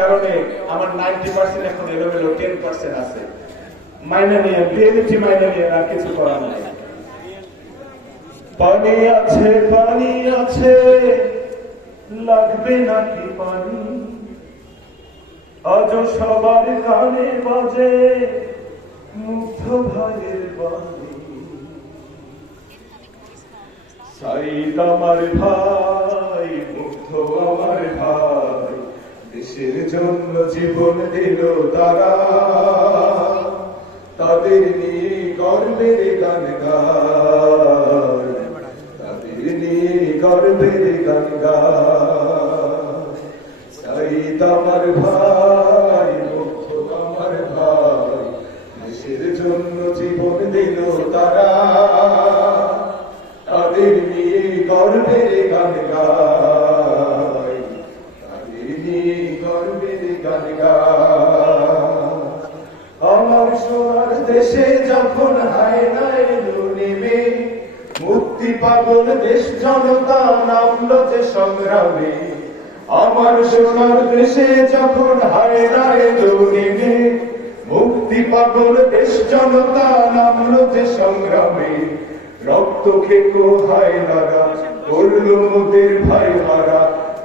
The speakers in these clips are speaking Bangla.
কারণে আমার নাইনটি পার্সেন্ট এখন এলোমেলো টেন পার্সেন্ট আছে। নিয়ে নিয়ে আর কিছু করার পানি আছে পানি আছে, লাগবে নাকি পানি? আজ সবার কানে বাজে মুগ্ধ ভাইয়ের বাণী। সাইদ আমার ভাই, মুগ্ধ আমার ভাই। দেশের জন্য জীবন দিল তারা। তাদের গর্বের গান তাদের গর্বের গান ভাই ভাই। দেশের জন্য জীবন দিল তারা। আমার সোনার দেশে যখন হায় নাই নেবে মুক্তি পাগল দেশ জনতা নামলো যে সংগ্রামে। আমার সোনার দেশে যখন হায় নাই নেবে মুক্তি পাগল দেশ জনতা নামলো যে সংগ্রামে। রক্ত খেকো হায় নারা, করল মোদের ভাই হারা।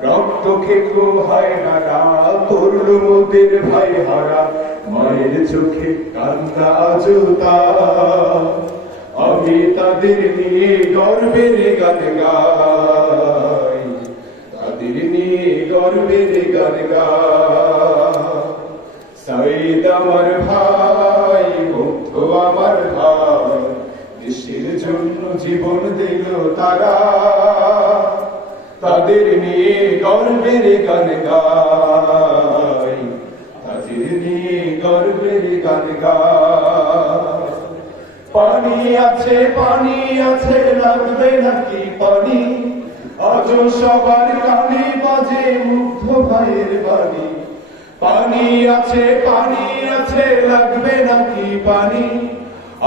রক্ত খেকো হায় নারা, করল মোদের ভাই হারা। মায়ের চোখে কান্না আজুতা আমি তাদের নিয়ে গর্বের গান গাই। তাদের নিয়ে গর্বের গান গাই। আমার ভাই মুগ্ধ আমার ভাই, দেশের জন্য জীবন দিল তারা। তাদের নিয়ে গর্বের গান গাই তাদের নিয়ে পানি আছে পানি আছে লাগবে নাকি পানি। আজ সবার কানে বাজে মুগ্ধ ভাইয়ের বাণী। পানি আছে পানি আছে লাগবে নাকি পানি।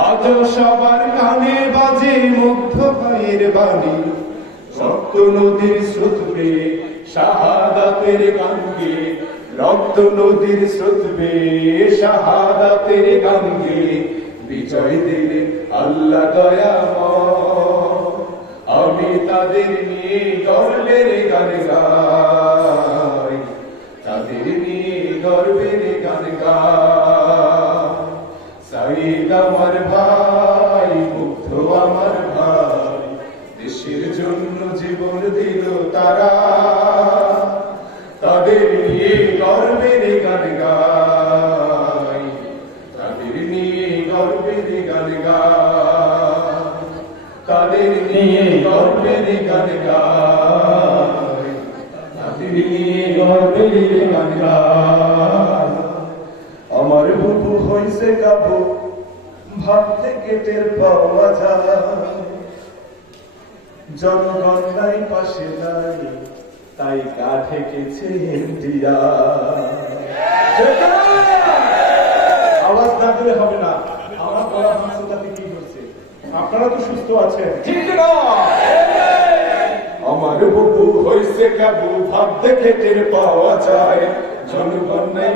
আজ সবার কানে বাজে মুগ্ধ ভাইয়ের বাণী। রক্ত নদীর স্রোত বেয়ে শাহাদাতের গান গেয়ে রক্ত নদীর স্রোত বেয়ে শাহাদাতের গান গেয়ে বিজয় আল্লাহ আমি তাদের নিয়ে গর্বের গান গাই, তাদের নিয়ে গর্বের গান গাই। আমার ভাই, মুগ্ধ আমার ভাই, দেশের জন্য জীবন দিল তারা। গর্বের গান গাই তাদের নিয়ে গর্বের গান পাওয়া যায় জনগণ পাশে নাই, তাই গা ঠেকেছে ইন্ডিয়া আপনারা তো সুস্থ আছেন। ঠিক না। আমার বুবু হয়েছে কাবু ভাব দেখে টের পাওয়া যায়। জনগণ নাই